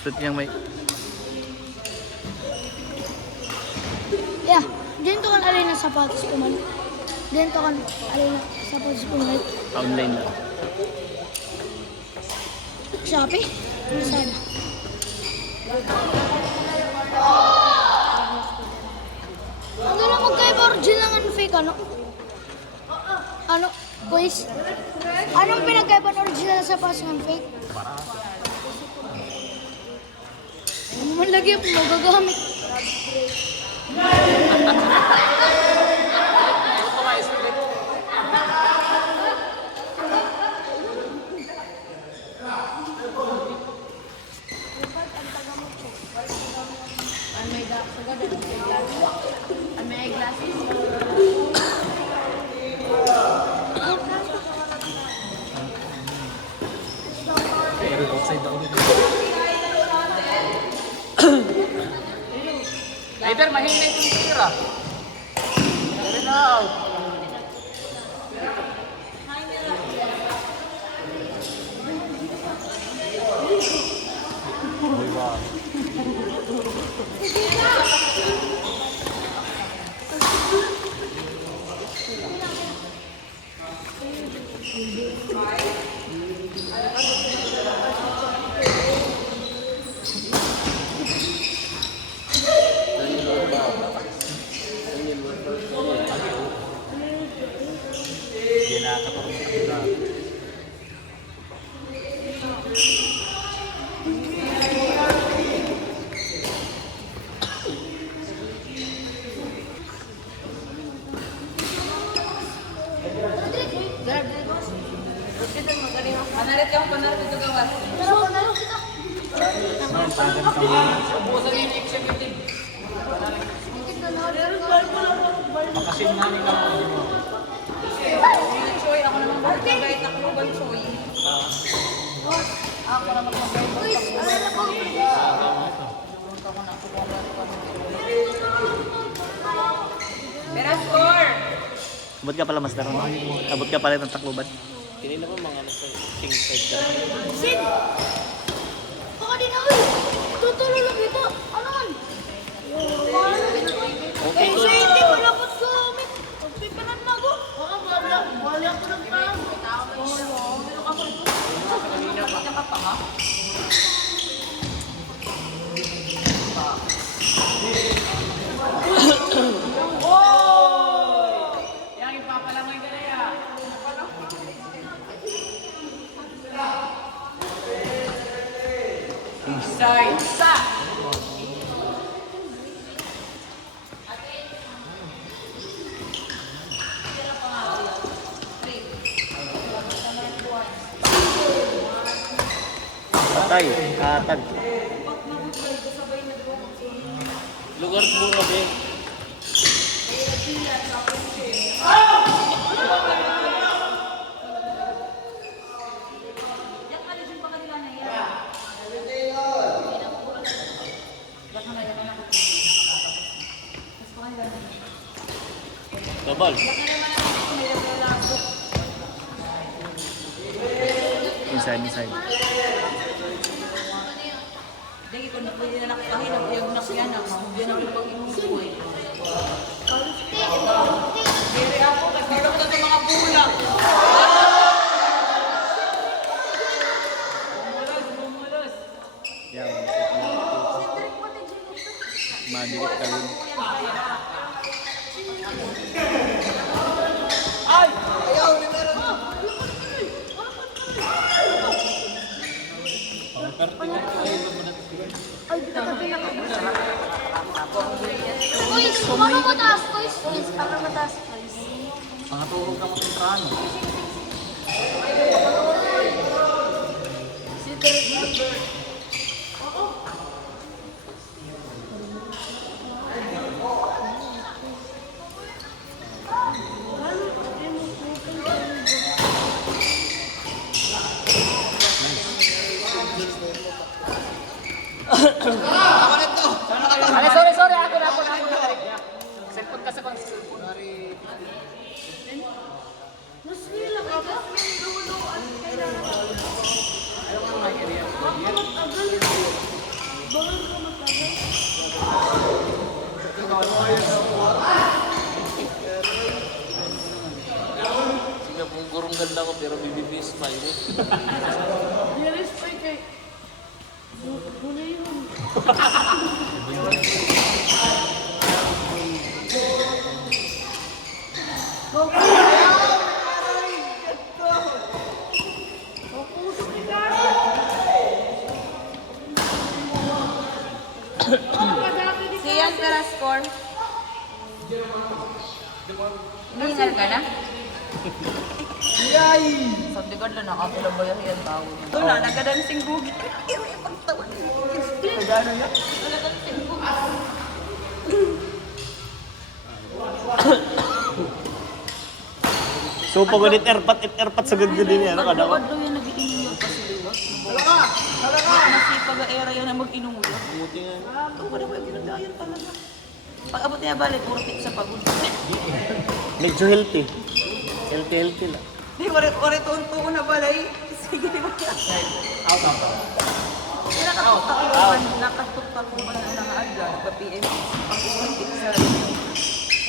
Ito yang may... Ya, ganito kan alay na sapatos ko man. Ganito kan alay na sapatos ko man. Online na. Shopee? Sana. Ano lang magkaiba original and fake ano? Ano? Quiz? Anong pinagkaiba ng original na sapatos and fake? Ano man lagi ako magagamit? Either mahinay yung tira. Pero na out. Panarit ito gawas. Panalo kita. Ubusan yung executive. Makasin na nila mo. Soy, ako naman magkagay takluban, Soy. Ako naman magkagay. Quiz, alala ko. Pero score! Abot ka pala, Master. Abot ka pala ng takluban. Kanina pa mga nasa king side ka. Sin! Baka din ako eh. Tutulo lang ito. Ano man? Mahal na ito. Okay, Eh, siya hindi ko dapat gamit. Pagpipinan na ako. Baka bali ako ng tao. Yang ipapalamay ka na yan. Isa! Patay. Katag. Lugar bunga ba yun? Double. Inside. Dagi ko na pwede na nakapahinap. Yung nakyanak. Yan ang pag-inusoy. Diri ako. Nagkaroon ko na mga bulang. Bumulos. Yan. Madikit ka yun. Quiz, paano mataas? Quiz, paano mataas? Pangatulog ka mo sa trano. Sorry. Ako na. Cellphone ka sa cellphone. Mas nila ka ba? Ayaw ka nga, Di-respect kay... Muna yun. Siyan pera score. Hingal ka na? Yay! Sa tigad na nakapila ba yung tao niya? Ito na, nagadansing bugi. Yung ipagtawan niya. Nagano niya? Nagadansing bugi. So pag ulit erpat sa ganda din yan. Ano ka? Ano yan nag-iinom pa si Liwa? Masipag ang era yan na mag-inom mo. Buti nga. Ito pa naman ginagayan talaga. Pag abot niya balik, puro pizza pagod. Medyo healthy. Healthy lang. Di, wari tunto ko na balay. Sige, di ba yan? Nakatutak ko ba na nakaagla? Nagpa-PM. Pag-uwan pizza.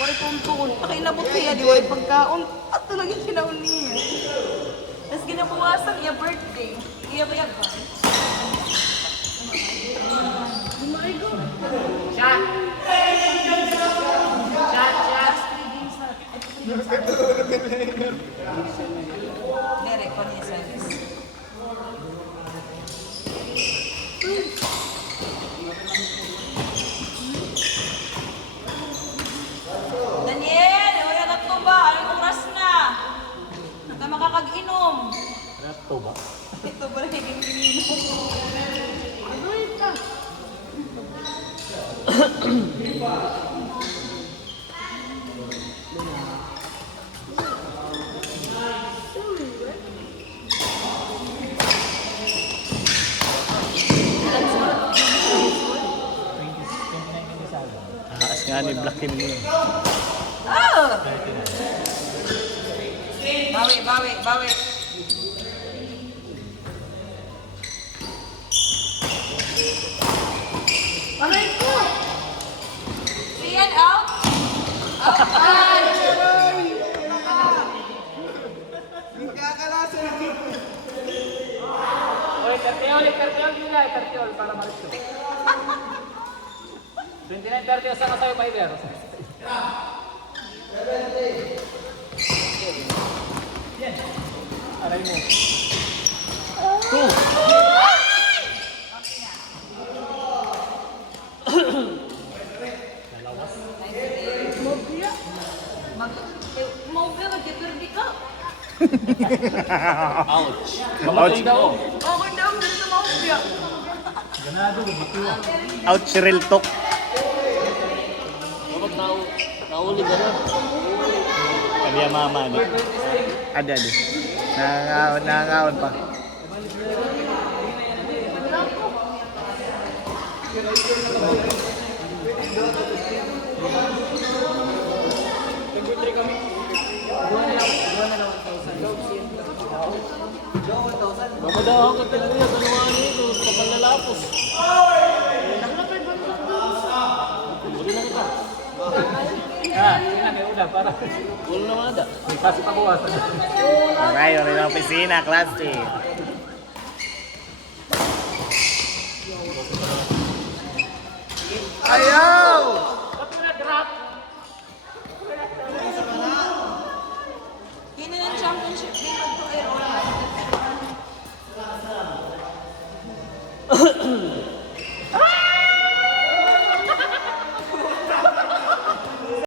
Wari tunto ko. Pakinabot niya, di wari pagkaon. At talaga kinaon niya. Tapos ginabuwasan niya birthday. Iya ba yan ba? Shot! Nere, kon niya service. Daniel, wala na to ba? Anong oras na? Na makakag-inom. Ano ba? Ito ba rin yung ininom? Taas nga ni Black Kim niya. Oh! Bawi. Aray ko! Siyan out! Oy, Cartiol nila. Cartiol para malis. 29-30 sama sa'yo, Piper. Aray mo. Mobile, mag-dirdi ka. Ouch. Ouch daw. Okay daw, ganito mobile. Ouch, real talk. Dapat nauli ka na. Kaya mama ni. Ada. Nangangaon pa. Mamadahan ka talaga yan. Dalawa nito. Kapal na lapos. Uli na kita. Sino kayo una para Uli naman ada. kasi pabawasan. Okay, rin ang opisina, klase. Ayaw!